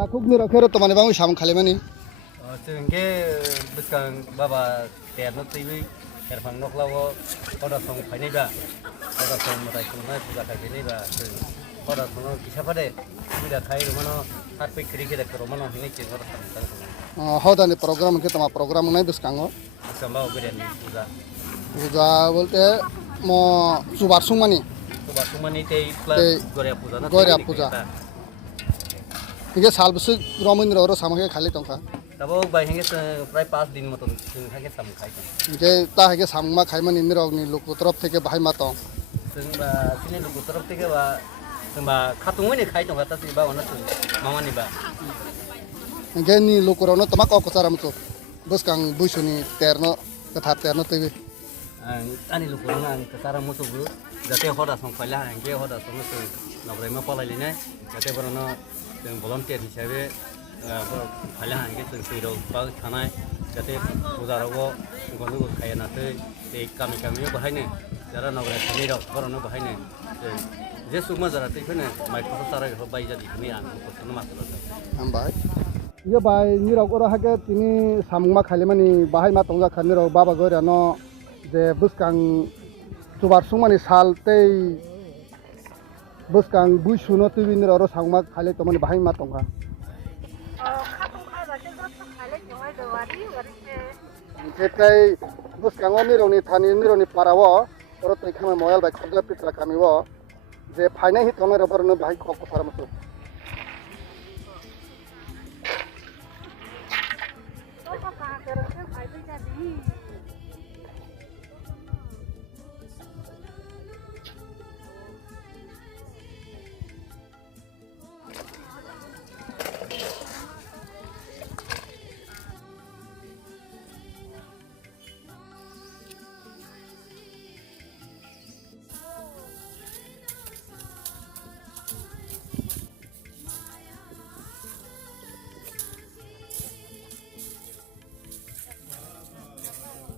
takuk ni rakher to mane bang sam khale mani chengge biskan baba terno tv erfang noklawo oda song phaini ba oda song motai sunai puja khai ba oda song kisa pade bida khai romano harpe kri ke dekro mano hini chengor tam hoda ni program ke tama program nai biskango samba ogren puja puja bolte mo subar sumani tei plus goria puja इके साल बस रमिंद्र और सामके खाली तंका तब bye हेंगे प्राय 5 दिन मतन जों हागे साम खाइ इके ता हागे साममा खाइमन इंद्र नि लोक तरफ থেকে बाहाय मातो जों बा सिने लोक तरफ থেকে बा जों बा खातुंगनि खाइ तंका ता बा अन मामानि बा इके नि लोकरनो तमाक अकचाराम तो बसकां बुसुनि तेरनो कथा तेरनो तबे ani लोकरनो आं कचारा मुसुबो जाते हदा सं फाइला हांगे हदा सं नब्रायमा पलाइलिने जाते बरनो जों भलन्टियार हिसाबै फाइला हांगे जों सैराव बा थानाय जाते फुजारावबो गन्दगो खायानाथै बे गामि गामि बाहायनो जारा नगराय थानायाव बरनो बाहायनो जे सुकमा जारा तैखौनो माइक्रो साराय बायजादि नि आं खौनो माथो हामबाय ये बाय निराव और हागे तिनि साममा खाले मानि बाहाय मा तंगा खानिराव बाबा गरानो जे बुसकां सुबार सुमानि साल तै बसकां बुसुनो तिबिनि रो साममा खाले तमनि बाहाय मा तंगा जेतै बसकां निरौनि थानि निरौनि पाराव और तैखामा मोबाइल बाय खरजा पित्रा कामिव जे फाइनाय हि तमरे बरनो बाहाय खक सारमसु